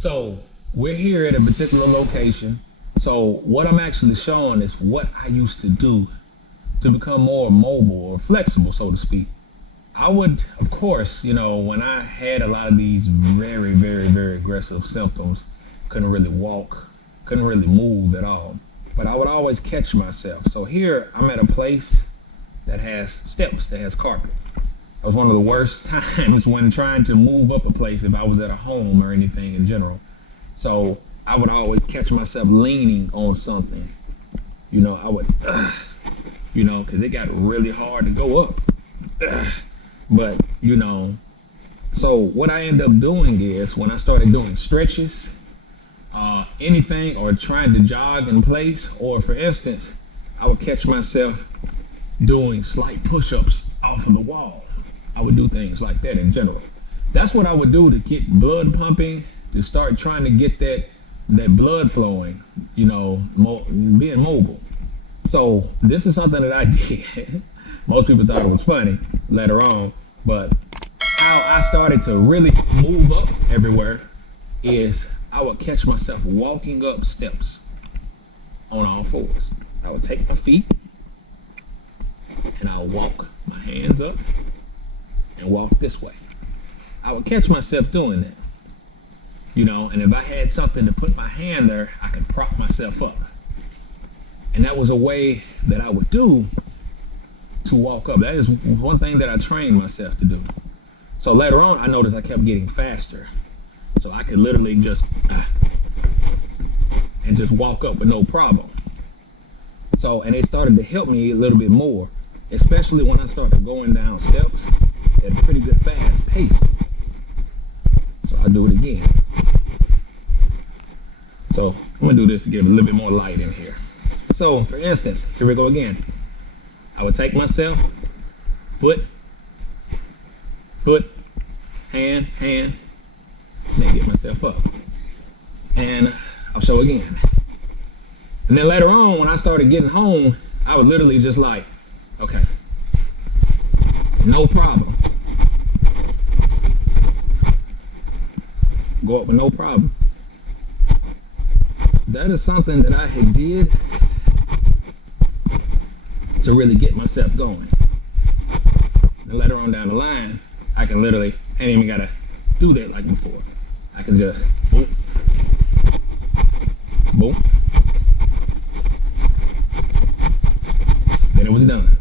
So we're here at a particular location. So what I'm actually showing is what I used to do to become more mobile or flexible, so to speak. I would, of course, when I had a lot of these very, very, very aggressive symptoms, couldn't really walk, couldn't really move at all. But I would always catch myself. So here I'm at a place that has steps, that has carpet. That was one of the worst times when trying to move up a place if I was at a home or anything in general. So I would always catch myself leaning on something. I would, because it got really hard to go up. But, so what I end up doing is when I started doing stretches, anything, or trying to jog in place, or for instance, I would catch myself doing slight push-ups off of the wall. I would do things like that in general. That's what I would do to get blood pumping, to start trying to get that blood flowing, being mobile. So this is something that I did. Most people thought it was funny later on, but how I started to really move up everywhere is I would catch myself walking up steps on all fours. I would take my feet and I would walk my hands up and walk this way. I would catch myself doing that, and if I had something to put my hand there, I could prop myself up. And that was a way that I would do to walk up. That is one thing that I trained myself to do. So later on, I noticed I kept getting faster. So I could literally just walk up with no problem. So, and it started to help me a little bit more, especially when I started going down steps at a pretty good fast pace. So I'll do it again. So I'm gonna do this to get a little bit more light in here. So for instance, here we go again. I would take myself, foot, hand, and then get myself up. And I'll show again. And then later on, when I started getting home, I would literally just like, okay, no problem. Go up with no problem. That is something that I had did to really get myself going. And later on down the line, I can literally, ain't even gotta do that like before. I can just, boom, boom. Then it was done.